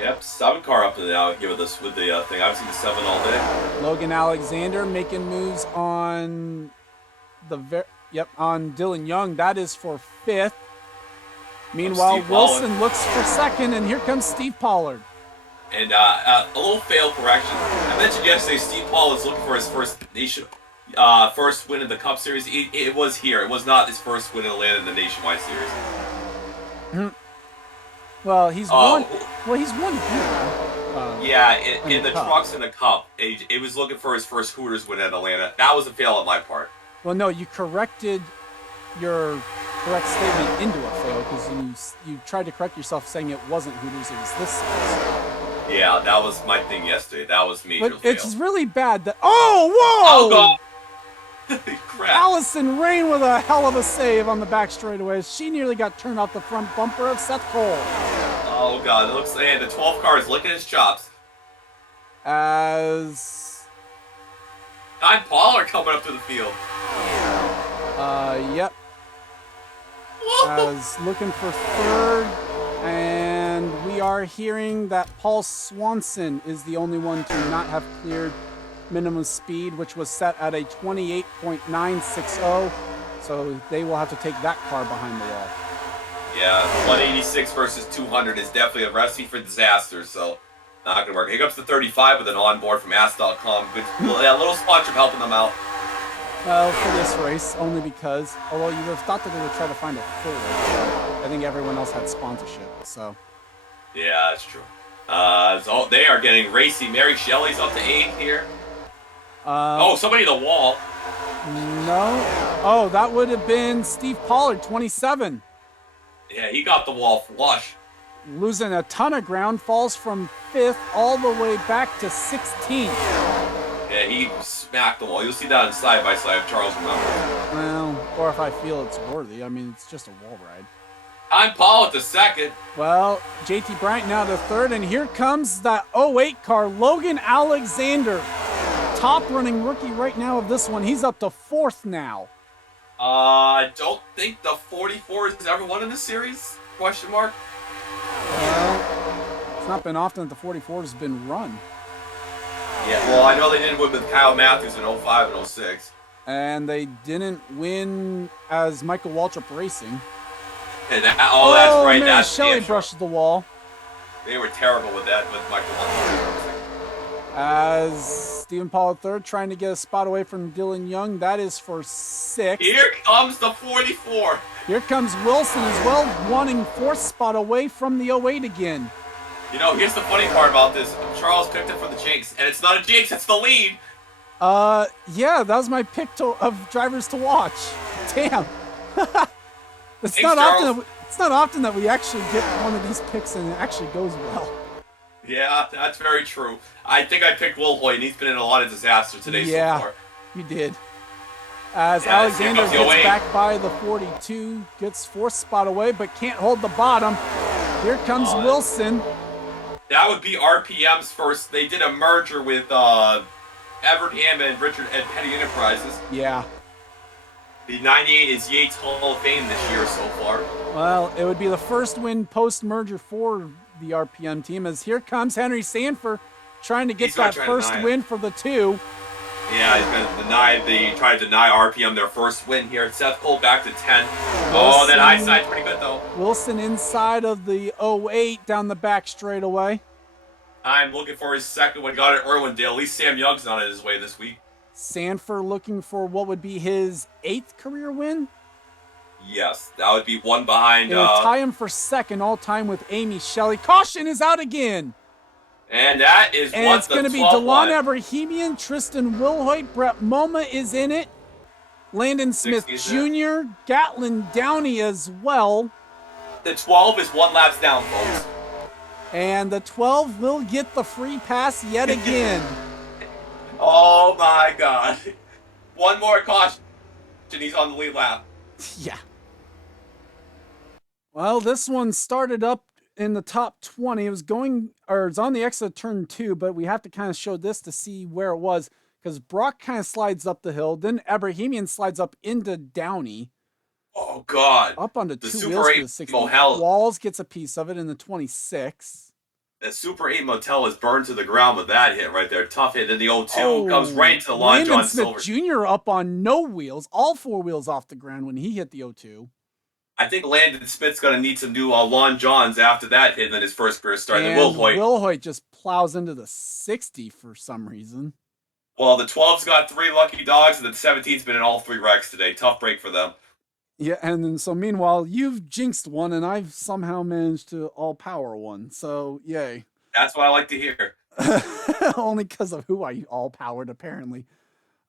Yep, 7 car up and down here with this with the thing. I've seen the 7 all day. Logan Alexander making moves on on Dylan Young. That is for 5th. Meanwhile, Steve Wilson Pollard. looks for 2nd, and here comes Steve Pollard. And a little fail correction. I mentioned yesterday Steve Paul is looking for his first first win in the Cup Series. It was here. It was not his first win in Atlanta in the Nationwide Series. Well, he's won. Well, he's won here. Yeah, in the trucks and the Cup, it was looking for his first Hooters win at Atlanta. That was a fail on my part. Well, no, you corrected your correct statement into a fail because you tried to correct yourself saying it wasn't Hooters, it was this size. Yeah, that was my thing yesterday. That was major But fail. it's really bad that. Oh, whoa! Oh, God. Crap. Allison Rain with a hell of a save on the back straightaway. She nearly got turned off the front bumper of Seth Cole. Oh, God. It looks like the 12 car is licking his chops. As. Ty Pollard coming up to the field. Yep. As looking for 3rd. And we are hearing that Paul Swanson is the only one to not have cleared minimum speed, which was set at a 28.960. So they will have to take that car behind the wall. Yeah, 186 versus 200 is definitely a recipe for disaster, so not going to work. Here comes the 35 with an onboard from Ask.com. Good, yeah, little sponsor helping them out. Well, for this race, only because, although you would have thought that they would try to find a 4th, I think everyone else had sponsorship, so. Yeah, that's true. So they are getting racy. Mary Shelley's up to 8th here. Somebody in the wall. No. Oh, that would have been Steve Pollard, 27. Yeah, he got the wall flush. Losing a ton of ground, falls from 5th all the way back to 16th. Yeah, he smacked the wall. You'll see that in side-by-side if Charles remembers. Well, or if I feel it's worthy. I mean, it's just a wall ride. I'm Paul at the 2nd. Well, JT Bryant now to 3rd, and here comes that 08 car, Logan Alexander. Top running rookie right now of this one. He's up to 4th now. I don't think the 44 has ever won in this series? Question mark. Well, it's not been often that the 44 has been run. Yeah, well, I know they didn't win with Kyle Matthews in 05 and 06. And they didn't win as Michael Waltrip Racing. And that's right. Man, That's Shelley the brushed the wall. They were terrible with that, with Michael Waltrip. As Stephen Pollard III trying to get a spot away from Dylan Young. That is for 6th. Here comes the 44. Here comes Wilson as well, wanting 4th spot away from the 08 again. You know, here's the funny part about this. Charles picked it for the jinx, and it's not a jinx, it's the lead. Yeah, that was my pick of drivers to watch. Damn. It's Thanks, not Charles. it's not often that we actually get one of these picks and it actually goes well. Yeah, that's very true. I think I picked Will Hoyt, and he's been in a lot of disaster today so far. You did. As Yeah, Alexander here comes the gets 08. back by the 42, gets 4th spot away, but can't hold the bottom. Here comes Wilson. That would be RPM's first. They did a merger with Everett Hammond and Richard at Petty Enterprises. Yeah. The 98 is Yates Hall of Fame this year so far. Well, it would be the first win post-merger for the RPM team, as here comes Henry Sanford trying to get He's gonna that try to first deny it. win for the 2. Yeah, he's going to try to deny RPM their first win here. Seth Cole back to 10. Oh, that high side's pretty good, though. Wilson inside of the 08 down the back straightaway. I'm looking for his second one. Got it, Irwindale. At least Sam Young's not on his way this week. Sanford looking for what would be his 8th career win. Yes, that would be one behind. It would tie him for 2nd all-time with Amy Shelley. Caution is out again. And that is And what it's the going to be 12 DeLon wanted. Abrahamian, Tristan Wilhoit, Brett Moma is in it. Landon Smith 60 Jr., Gatlin Downey as well. The 12 is 1 laps down, folks. And the 12 will get the free pass yet again. Oh my God. One more caution, and he's on the lead lap. Yeah. Well, this one started up in the top 20. It was it's on the exit of turn 2, but we have to kind of show this to see where it was, because Brock kind of slides up the hill. Then Abrahamian slides up into Downey. Oh God. Up onto The 2 Super wheels for 8 the 60. Mohel. Walls gets a piece of it in the 26. The Super 8 Motel is burned to the ground with that hit right there. Tough hit. Then the 0-2 comes right into the Long Landon John Smith Silver. Jr. up on no wheels, all 4 wheels off the ground when he hit the 0-2. I think Landon Smith's going to need some new Lon Johns after that hit, and then his first career start. And Will Hoyt. Will Hoyt just plows into the 60 for some reason. Well, the 12's got 3 lucky dogs, and the 17's been in all 3 wrecks today. Tough break for them. Yeah, and then so meanwhile, you've jinxed one, and I've somehow managed to all power one. So yay! That's what I like to hear. Only because of who I all powered, apparently.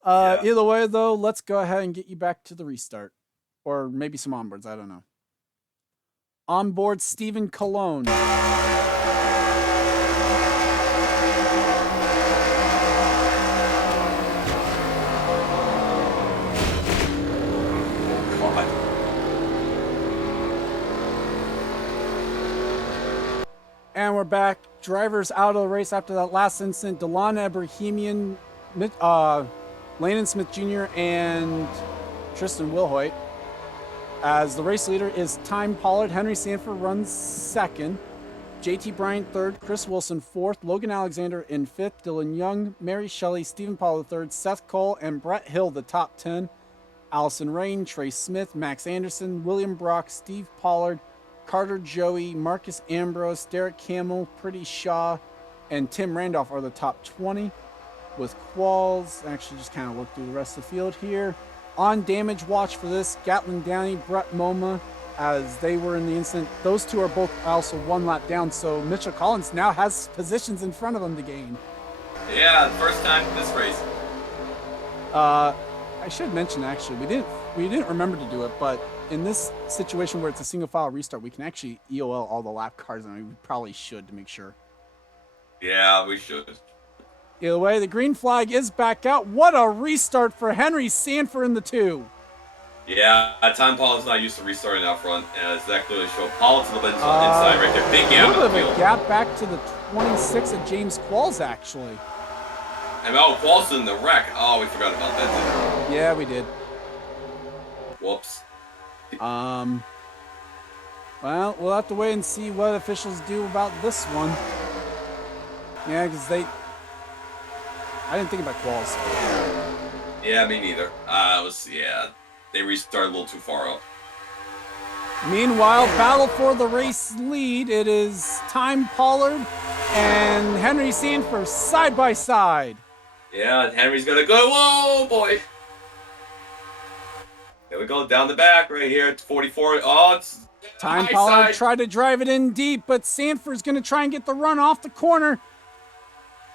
Yeah. Either way, though, let's go ahead and get you back to the restart, or maybe some onboards. I don't know. Onboard Stephen Cologne. And we're back. Drivers out of the race after that last incident. Delon Ebrahimian, Landon Smith Jr., and Tristan Wilhoit. As the race leader is Time Pollard. Henry Sanford runs second. JT Bryant third. Chris Wilson fourth. Logan Alexander in fifth. Dylan Young, Mary Shelley, Stephen Pollard third. Seth Cole and Brett Hill the top 10. Allison Rain, Trey Smith, Max Anderson, William Brock, Steve Pollard, Carter Joey, Marcus Ambrose, Derek Hamill, Pretty Shaw, and Tim Randolph are the top 20. With quals, actually just kind of look through the rest of the field here. On damage watch for this, Gatlin Downey, Brett Moma, as they were in the incident. Those two are both also 1 lap down, so Mitchell Collins now has positions in front of him to gain. Yeah, first time in this race. I should mention, actually, we didn't remember to do it, but in this situation where it's a single file restart, we can actually EOL all the lap cars, and we probably should to make sure. Yeah, we should. Either way, the green flag is back out. What a restart for Henry Sanford in the 2. Yeah, Time Pollard's not used to restarting out front, as that clearly showed. Pollard's a little bit inside right there. Big gap. A little bit of a gap back to the 26 of James Qualls, actually. And Qualls in the wreck. Oh, we forgot about that too. Yeah, we did. Whoops. Well, we'll have to wait and see what officials do about this one. Yeah, because I didn't think about Qualls. Yeah, me neither. They restarted a little too far up. Meanwhile, battle for the race lead. It is Time Pollard and Henry Sanford side by side. Yeah, Henry's gonna go. Whoa, boy. There we go, down the back right here. It's 44. Oh, it's Time high Pollard side. tried to drive it in deep, but Sanford's going to try and get the run off the corner.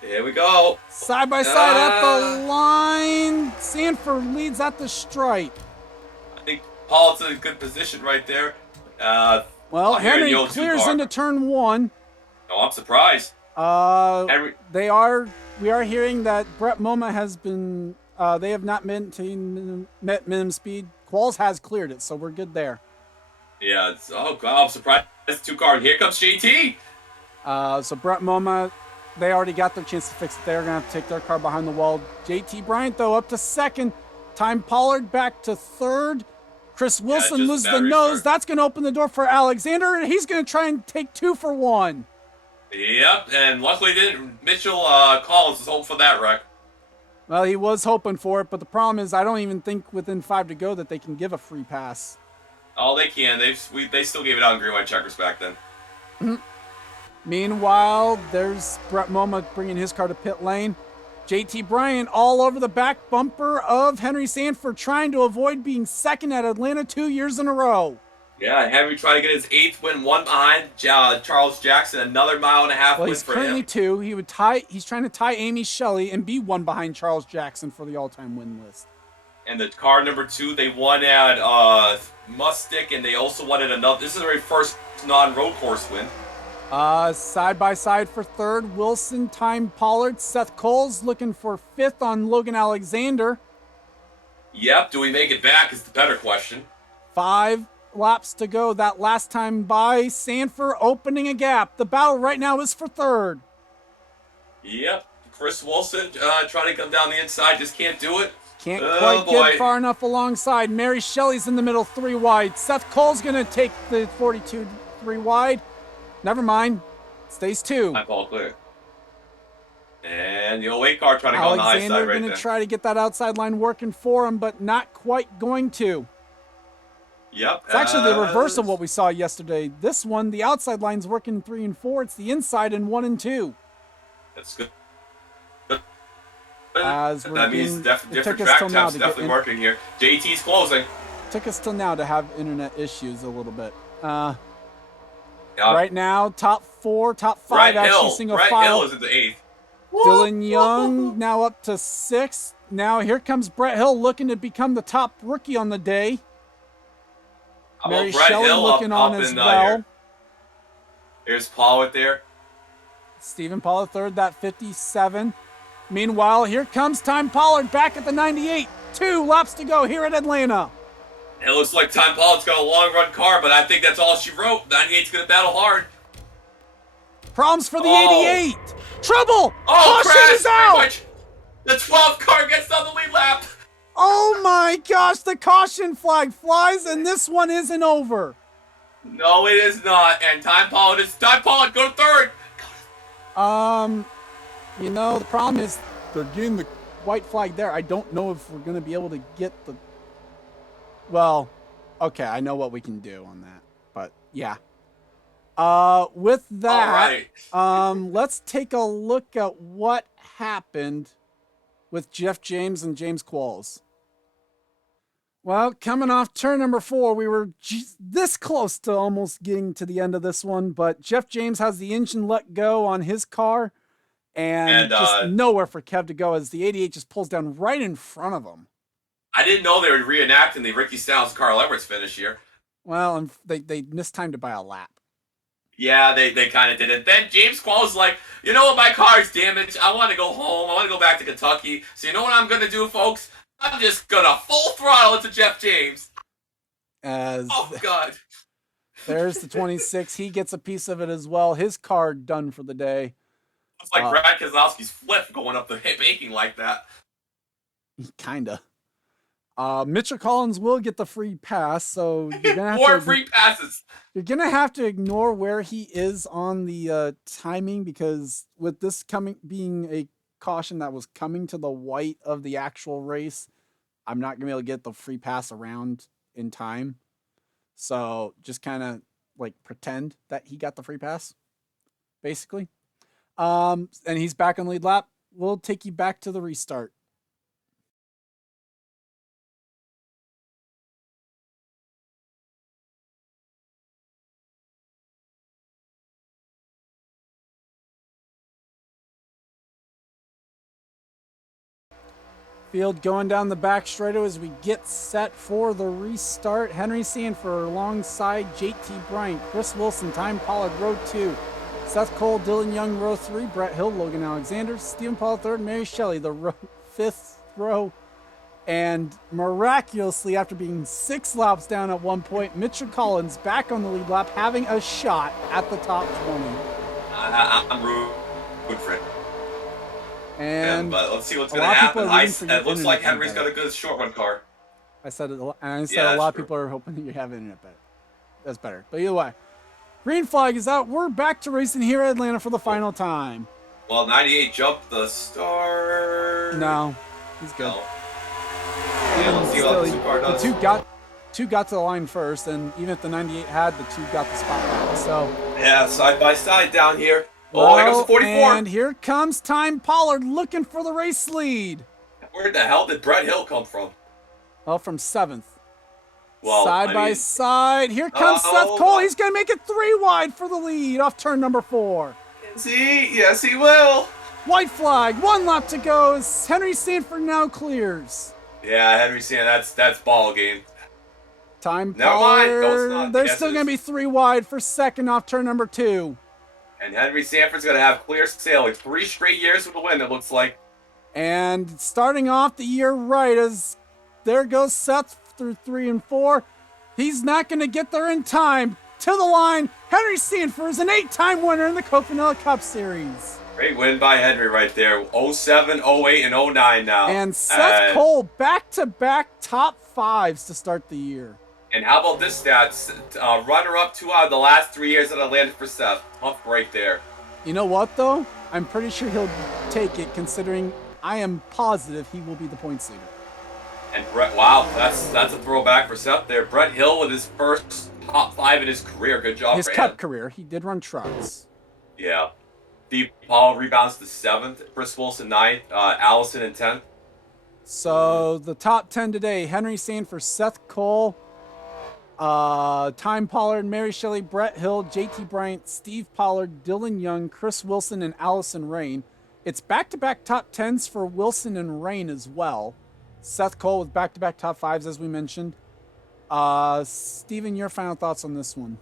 Here we go. Side by side at the line. Sanford leads at the stripe. I think Pollard's in a good position right there. Well, here in Henry the 0-2 clears car. into turn 1. Oh, I'm surprised. Henry. We are hearing that Brett Moma has been, they have not met minimum speed. Qualls has cleared it, so we're good there. Yeah, oh god, I'm surprised. That's 2 cars. Here comes JT. So Brett Moma, they already got their chance to fix it. They're going to have to take their car behind the wall. JT Bryant, though, up to second. Time Pollard back to third. Chris Wilson just loses the battery nose. start. That's going to open the door for Alexander, and he's going to try and take 2 for 1. Yep, and luckily didn't. Mitchell Collins is hoping for that wreck. Well, he was hoping for it, but the problem is I don't even think within 5 to go that they can give a free pass. Oh, they can. They still gave it out in green white checkers back then. Meanwhile, there's Brett Moma bringing his car to pit lane. JT Bryant all over the back bumper of Henry Sanford, trying to avoid being second at Atlanta 2 years in a row. Yeah, Henry tried to get his 8th win, 1 behind Charles Jackson, another 1.5 Well, win he's for currently him. 2. He's trying to tie Amy Shelley and be 1 behind Charles Jackson for the all-time win list. And the car number 2, they won at Mustick, and they also won at another. This is their first non-road course win. Side by side for third, Wilson, Time Pollard, Seth Coles looking for 5th on Logan Alexander. Yep, do we make it back is the better question. 5 laps to go. That last time by Sanford opening a gap. The battle right now is for third. Yep, Chris Wilson trying to come down the inside, just can't do it. Can't Oh, quite boy. get far enough alongside. Mary Shelley's in the middle, 3 wide. Seth Cole's going to take the 42 3 wide. Never mind. Stays 2. Time Paul clear. And the 08 car trying to go on the high side right going there. to try to get that outside line working for him, but not quite going to. Yep. It's actually the reverse of what we saw yesterday. This one, the outside line's working 3 and 4. It's the inside in 1 and 2. That's good. As That means different track temps definitely working here. JT's closing. Took us till now to have internet issues a little bit. Right now, top 4, top 5 actually single file. Brett Hill is in the 8th. Dylan Young now up to 6th. Now here comes Brett Hill looking to become the top rookie on the day. Mary Shelley looking on as well. Here's Pollard there. Stephen Pollard third, that 57. Meanwhile, here comes Time Pollard back at the 98. 2 laps to go here at Atlanta. It looks like Time Pollard's got a long run car, but I think that's all she wrote. 98's going to battle hard. Problems for the 88. Trouble! Oh, caution is out! The 12 car gets on the lead lap. Oh my gosh, the caution flag flies, and this one isn't over. No, it is not. And Time Pollard, go to third. You know, the problem is they're getting the white flag there. I don't know if we're going to be able to get the... Well, okay, I know what we can do on that, but yeah. With that, let's take a look at what happened with Jeff James and James Qualls. Well, coming off turn number 4, we were this close to almost getting to the end of this one, but Jeff James has the engine let go on his car, and just nowhere for Kev to go as the 88 just pulls down right in front of him. I didn't know they were reenacting the Ricky Styles Carl Edwards finish here. Well, and they mistimed it by a lap. Yeah, they kind of did it. Then James Qualls like, you know what, my car's damaged. I want to go home. I want to go back to Kentucky. So you know what I'm going to do, folks? I'm just going to full throttle into Jeff James. Oh, God. There's the 26. He gets a piece of it as well. His car done for the day. It's like Brad Keselowski's flip going up the baking like that. Kinda. Mitchell Collins will get the free pass, so you're gonna have more free passes. You're gonna have to ignore where he is on the timing, because with this being a caution that was coming to the white of the actual race, I'm not gonna be able to get the free pass around in time. So just kind of like pretend that he got the free pass, basically. And he's back on lead lap. We'll take you back to the restart. Field going down the back straightaway as we get set for the restart. Henry Sanford alongside JT Bryant, Chris Wilson, Time Pollard, row 2. Seth Cole, Dylan Young, row 3. Brett Hill, Logan Alexander, Stephen Pollard, 3rd. Mary Shelley, the 5th row. And miraculously, after being 6 laps down at one point, Mitchell Collins back on the lead lap, having a shot at the top 20. I'm rooting for it. And but let's see what's going to happen. It looks like Henry's got a good short run car. I said it, and I said a lot of people are hoping that you have internet better. That's better. But either way, green flag is out. We're back to racing here at Atlanta for the final time. Well, 98 jumped the start. No, he's good. No. Yeah, let's see what the car does. The two got to the line first, and even if the 98 had, the 2 got the spotlight. So yeah, side by side down here. Oh, here comes the 44. And here comes Time Pollard looking for the race lead. Where the hell did Brett Hill come from? Well, from 7th. Well, side by side. Here comes Seth Cole. He's going to make it 3 wide for the lead off turn number 4. Is he? Yes, he will. White flag. 1 lap to go as Henry Sanford now clears. Yeah, Henry Sanford. That's ball game. Time Pollard. No, it's not. They're still going to be 3 wide for 2nd off turn number 2. And Henry Sanford's going to have clear sailing. 3 straight years with a win, it looks like. And starting off the year right as there goes Seth through 3 and 4. He's not going to get there in time. To the line, Henry Sanford is an 8-time winner in the Coconut Cup Series. Great win by Henry right there. 07, 08, and 09 now. And Seth Cole back-to-back top 5s to start the year. And how about this stats? Runner-up 2 out of the last 3 years that I landed for Seth. Tough break there. You know what, though? I'm pretty sure he'll take it, considering I am positive he will be the points leader. And Brett, wow, that's a throwback for Seth there. Brett Hill with his first top 5 in his career. Good job His for cup him. career, he did run trucks. Yeah. Steve Paul rebounds to 7th. Chris Wilson 9th. Allison in 10th. So the top 10 today: Henry Sanford, Seth Cole, Time Pollard, Mary Shelley, Brett Hill, JT Bryant, Steve Pollard, Dylan Young, Chris Wilson, and Allison Rain. It's back-to-back top 10s for Wilson and Rain as well. Seth Cole with back-to-back top 5s, as we mentioned. Steven, your final thoughts on this one?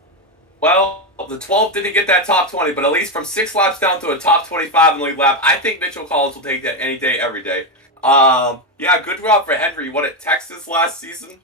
Well, the 12 didn't get that top 20, but at least from 6 laps down to a top 25 in the lead lap, I think Mitchell Collins will take that any day, every day. Yeah, good job for Henry. He won at Texas last season.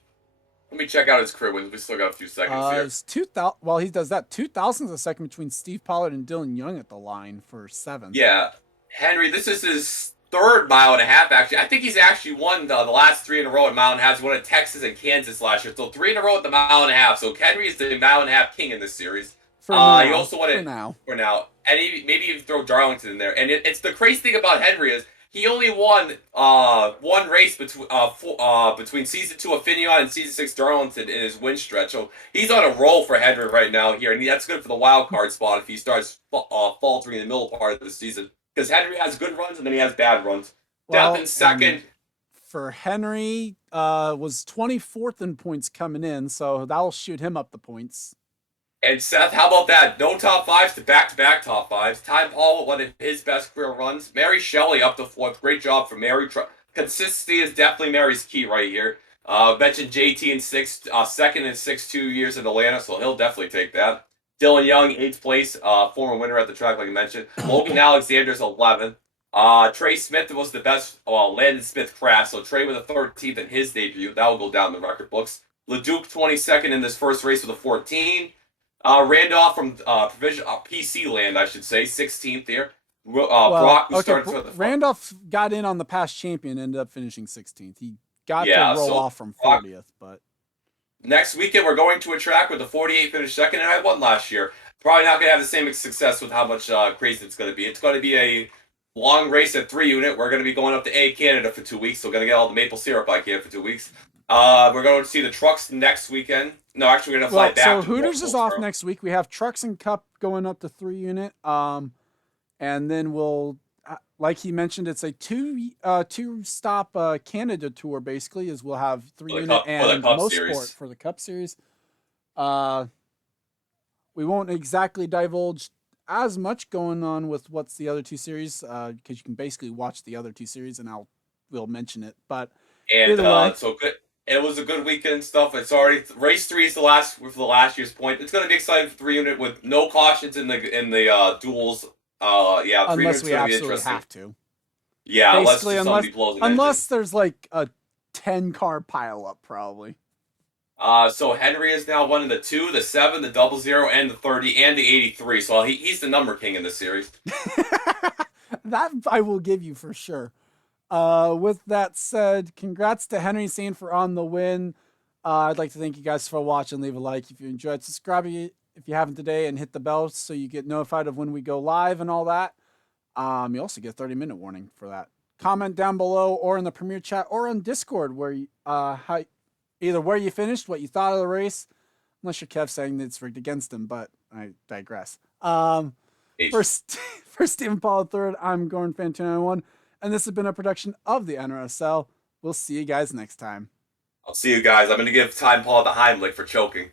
Let me check out his career wins. We still got a few seconds here. It's 2000. Well, he does that. 2000's a second between Steve Pollard and Dylan Young at the line for 7th. Yeah, Henry, this is his 3rd mile and a half, actually. I think he's actually won the last 3 in a row at mile and a half. He won at Texas and Kansas last year. So 3 in a row at the mile and a half. So Henry is the mile and a half king in this series. For now. He also won it for now. And maybe even throw Darlington in there. And it's the crazy thing about Henry is he only won one race between season 2 of Finion and season 6 Darlington in his win stretch. So he's on a roll for Henry right now here, and that's good for the wild card spot if he starts faltering in the middle part of the season. Because Henry has good runs and then he has bad runs. Well, Death in second. For Henry, was 24th in points coming in, so that'll shoot him up the points. And Seth, how about that? No top 5s to back-to-back top 5s. Ty Paul, one of his best career runs. Mary Shelley up to 4th. Great job for Mary. Consistency is definitely Mary's key right here. Mentioned JT in 6th, 2nd in 6 2 years in Atlanta, so he'll definitely take that. Dylan Young, 8th place, former winner at the track, like I mentioned. Logan Alexander's 11th. Trey Smith was the best Landon Smith crash, so Trey with a 13th in his debut. That will go down in the record books. LeDuc, 22nd in this first race with a 14. Randolph from PC land, I should say, 16th there. Brock, who started to the Randolph got in on the past champion, ended up finishing 16th. He got to roll off from 40th, but next weekend we're going to a track with the 48 finished second, and I won last year. Probably not going to have the same success with how much crazy it's going to be. It's going to be a long race at 3 unit. We're going to be going up to A Canada for 2 weeks, so we're going to get all the maple syrup I can for 2 weeks. We're going to see the trucks next weekend. No, actually, we're going to fly back. So Hooters is off next week. We have trucks and cup going up to 3 unit. And then we'll, like he mentioned, it's a two stop Canada tour basically. Is we'll have 3 unit and most sport for the Cup Series. We won't exactly divulge as much going on with what's the other 2 series because you can basically watch the other 2 series and we'll mention it. But so good. It was a good weekend stuff. It's already race 3 is the last year's point. It's going to be exciting for 3 unit with no cautions in the duels. Yeah, 3 unless we going to be absolutely interesting. have to. Yeah, basically, unless there's like a 10-car pile up, probably. So Henry is now winning the 2, the 7, the 00, and the 30, and the 83. So he's the number king in this series. That I will give you for sure. With that said, congrats to Henry Sanford on the win. I'd like to thank you guys for watching. Leave a like if you enjoyed. Subscribe if you haven't today, and hit the bell so you get notified of when we go live and all that. You also get a 30-minute warning for that. Comment down below or in the Premier Chat or on Discord where either where you finished, what you thought of the race, unless you're Kev saying that it's rigged against him, but I digress. For Stephen Paul III, I'm Gordon Fan291, and this has been a production of the NRSL. We'll see you guys next time. I'll see you guys. I'm going to give Time Paul the Heimlich for choking.